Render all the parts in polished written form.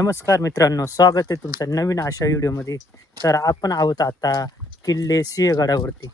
नमस्कार मित्रांनो, स्वागत आहे तुमचं नवीन अशा व्हिडिओमध्ये. तर आपण आहोत आता किल्ले सिंहगडावरती.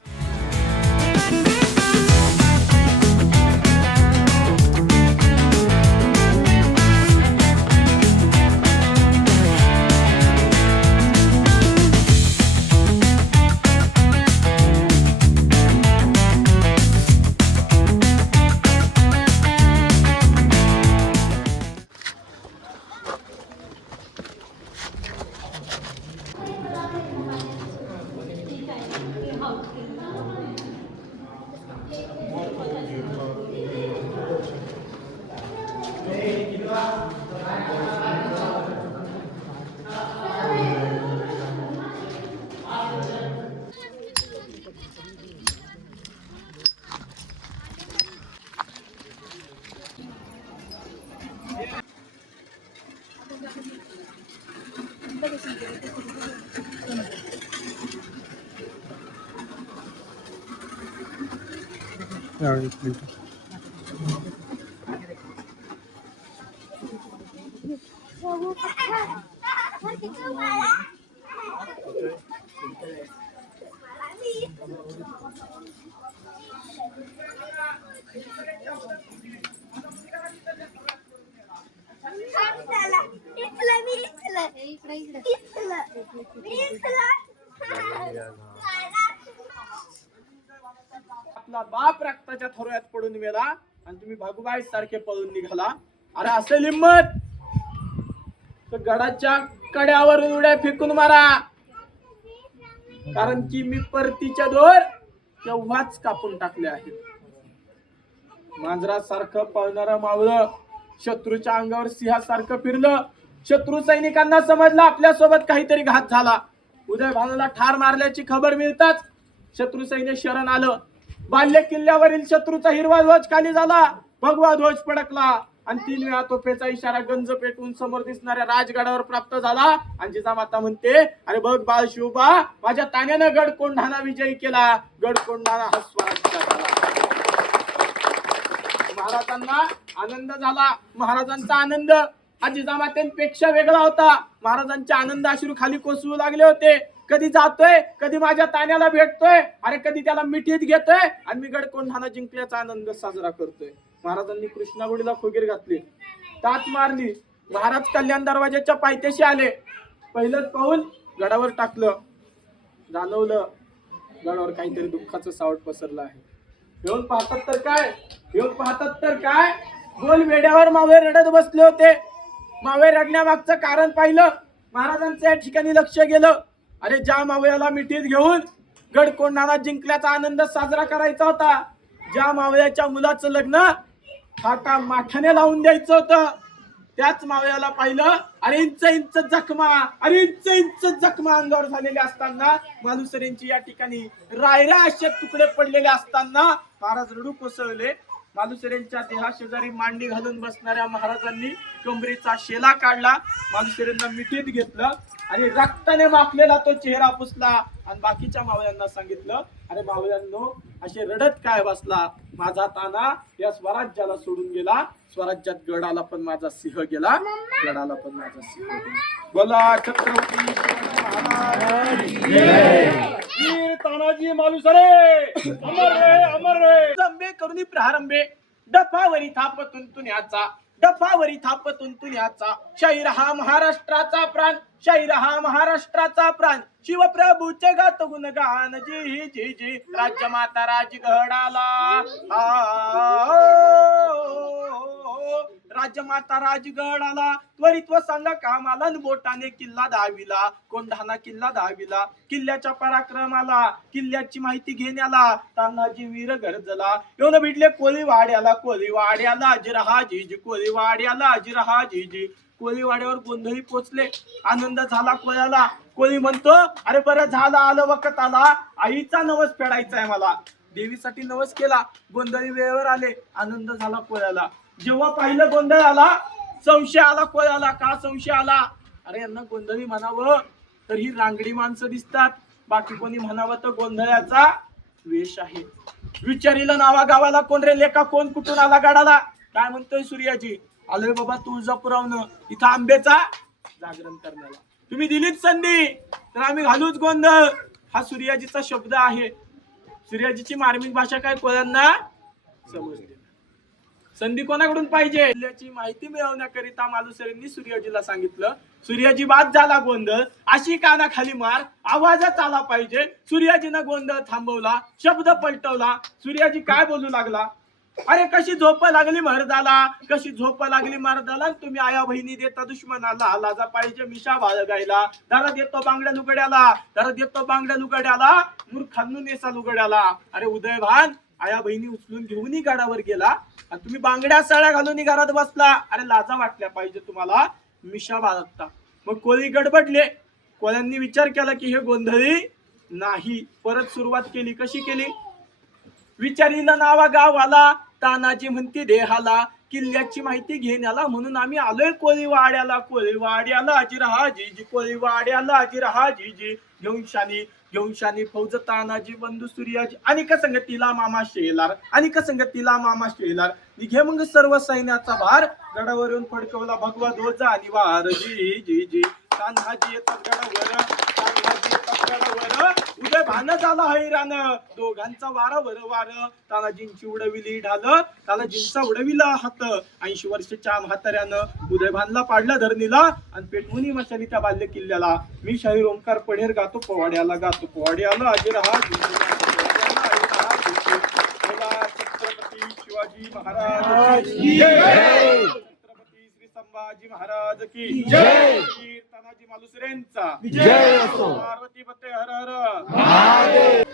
आपला बाप रक्ताच्या थोऱ्यात पडून मेला आणि तुम्ही भागूबाई सारखे पळून निघाला. अरे असेल हिम्मत तर गडाच्या कड्यावरून उड्या फेकून मारा, कारण की मी परतीच्या दोर तेव्हाच कापून टाकले आहेत. मांजरासारखं पळणारं मावळं शत्रूच्या अंगावर सिंहासारखं फिरलं. शत्रू सैनिकांना समजलं आपल्या सोबत काहीतरी घात झाला. उदय भानूला ठार मारल्याची खबर मिळताच शत्रू सैन्य शरण आलं. बाल्य किल्ल्यावरील शत्रूचा हिरवा ध्वज खाली झाला, भगवा ध्वज फडकला आणि 3 वेळा तोफेचा इशारा गंज पेटून समोर दिसणाऱ्या राजगडावर प्राप्त झाला. आणि जिजामाता म्हणते, अरे बघ बाळ शिवबा, माझ्या तान्यानं गडकोंढाणा विजयी केला. गडकोंढाणा हा स्वराज्य झाला. महाराजांना आनंद झाला. महाराजांचा आनंद हा जिजामातेंपेक्षा वेगळा होता. महाराजांच्या आनंद अश्रू खाली कोसळू लागले होते. कधी जातोय, कधी माझ्या तान्याला भेटतोय, अरे कधी त्याला मिठीत घेतोय आणि मी गडकोंढाणा जिंकल्याचा आनंद साजरा करतोय. महाराजांनी कृष्णागुडीला फुगीर घातली, टाच मारली. महाराज कल्याण दरवाजाच्या पायथ्याशी आले. पहिलंच पाऊल गडावर टाकलं. जाणवलं गडावर काहीतरी दुःखाचं सावट पसरलं आहे. येऊन पाहतात तर काय गोल वेड्यावर मावळे रडत बसले होते. मावळे रडण्यामागचं कारण पाहिलं. महाराजांचं या ठिकाणी लक्ष गेलं. अरे ज्या मावळ्याला मिठीत घेऊन गडकोंढाणा जिंकल्याचा आनंद साजरा करायचा होता, ज्या मावळ्याच्या मुलाचं लग्न हाता माठाने लावून द्यायचं होतं, त्याच मावळ्याला पाहिलं. अरे इंच इंच जखमा अंगावर झालेले असताना, मालुसरेंची या ठिकाणी रायरा असे तुकडे पडलेले असताना महाराज रडू कोसळले. मालुसरेंच्या देहाशेजारी मांडी घालून बसणाऱ्या महाराजांनी कमरेचा शेला काढला, मालुसरेंना मिठीत घेतलं आणि रक्ताने माखलेला तो चेहरा पुसला आणि बाकीच्या मावळ्यांना सांगितलं, अरे मावळ्यांनो, असे रडत काय बसला? माझा ताना या स्वराज्याला सोडून गेला. स्वराज्यात गडाला पण माझा सिंह गेला, गडाला पण माझा सिंह गेला. बोला छत्रपती वीर तानाजी मालुसरे अमर रे, अमर रे. जंबे करुणी प्रारंभे डफावरी थापतून तुन्याचा, डफावरी थापतून तुन्याचा. शाहीर हा महाराष्ट्राचा प्राण, शाहीर हा महाराष्ट्राचा प्राण. शिवप्रभूचे गात गुणगान जी जी जी. राज्यमाता राजगडाला, राज्यमाता राजगडाला. त्वरित सांगा कामाला, बोटाने किल्ला दाविला, कोंढाणा किल्ला दाविला. किल्ल्याच्या पराक्रमाला, किल्ल्याची माहिती घेण्याला तानाजी वीर गरजला. येऊन भिडले कोळीवाड्याला, कोळीवाड्याला जिरहा जीजी, कोळीवाड्याला जिरहा जीजी. कोळीवाड्यावर गोंधळी पोचले. आनंद झाला कोळ्याला. कोळी म्हणतो, अरे बरं झालं आलं वखत आला, आईचा नवस फेडायचा आहे मला. देवीसाठी नवस केला, गोंधळी वेळेवर आले. आनंद झाला कोळ्याला. जेव्हा पाहिलं गोंधळ आला, संशय आला कोळ्याला. का संशय आला? अरे यांना गोंधळी म्हणावं तर ही रांगडी माणसं दिसतात, बाकी कोणी म्हणावं तर गोंधळाचा वेश आहे. विचारिलं नावा गावाला, कोण रे लेका, कोण कुठून आला गडाला? काय म्हणतोय सूर्याजी? आलोय बाबा तुळजापुरावनं. इथं आंब्याचा जागरण करण्याला. तुम्ही दिलीच संधी तर आम्ही घालूच गोंधळ. हा सूर्याजीचा शब्द आहे. सूर्याजीची मार्मिक भाषा काय कोणांना समजली. संधी कोणाकडून पाहिजे याची माहिती मिळवण्याकरिता मालुसरेंनी सूर्याजीला सांगितलं. सूर्याजी बाद झाला गोंधळ, अशी कानाखाली मार, आवाजच आला पाहिजे. सूर्याजीनं गोंधळ थांबवला, शब्द पलटवला. सूर्याजी काय बोलू लागला, अरे कशी झोप लागली मर्दाला, कशी झोप लागली मर्दाला, तुम्ही आया बहिणी देता दुश्मनाला. लाजा पाहिजे मिशा बाळगायला, दारा देतो बांगड्या लुगड्याला, दारा देतो बांगड्या लुगड्याला, मूर्खांनू नेसा लुगड्याला. अरे उदयभान आया बहिणी उचलून घेऊनही गडावर गेला आणि तुम्ही बांगड्या साड्या घालून घरात बसला. अरे लाजा वाटल्या पाहिजे तुम्हाला, मिशा बाळगता. मग कोळी गडबडले. कोळ्यांनी विचार केला की हे गोंधळी नाही. परत सुरुवात केली. कशी केली, विचारीला नावा गावाला, तानाजी म्हणती देहाला, किल्ल्याची माहिती घेण्याला, म्हणून आम्ही आलोय कोळीवाड्याला. कोळीवाड्याला जिरहा जीजी, कोळीवाड्याला जिरहा जीजी. घेऊन शानी फौज तानाजी बंधू सूर्याजी, आणि संगतीला मामा शेलार, आणि संगतीला मामा शेलार. निघे मग सर्व सैन्याचा भार, गडावर येऊन फडकवला भगवा ध्वज आणि वार. जी जी जी तान्हाजी येतात गडावर, तान्हाजी येतात गडावर. उदय भान झाला हैराण, दोघांचा वारा वर वार. तानाजींची उडविली ढाल, तानाजींचा उडविला हात. 80 वर्षाच्या म्हाताऱ्यानं उदय भानला पाडला धरणीला, आणि पेटवून मशाली त्या बाल्य किल्ल्याला. मी शाहीर ओंकार पढेर गातो पोवाड्याला, गातो पोवाड्याला. अजिरहा छत्रपती शिवाजी महाराज की जय, छत्रपती श्री संभाजी महाराज की जय, तानाजी मालुसरेंचा जय असो. पार्वती पते हर हर महादेव.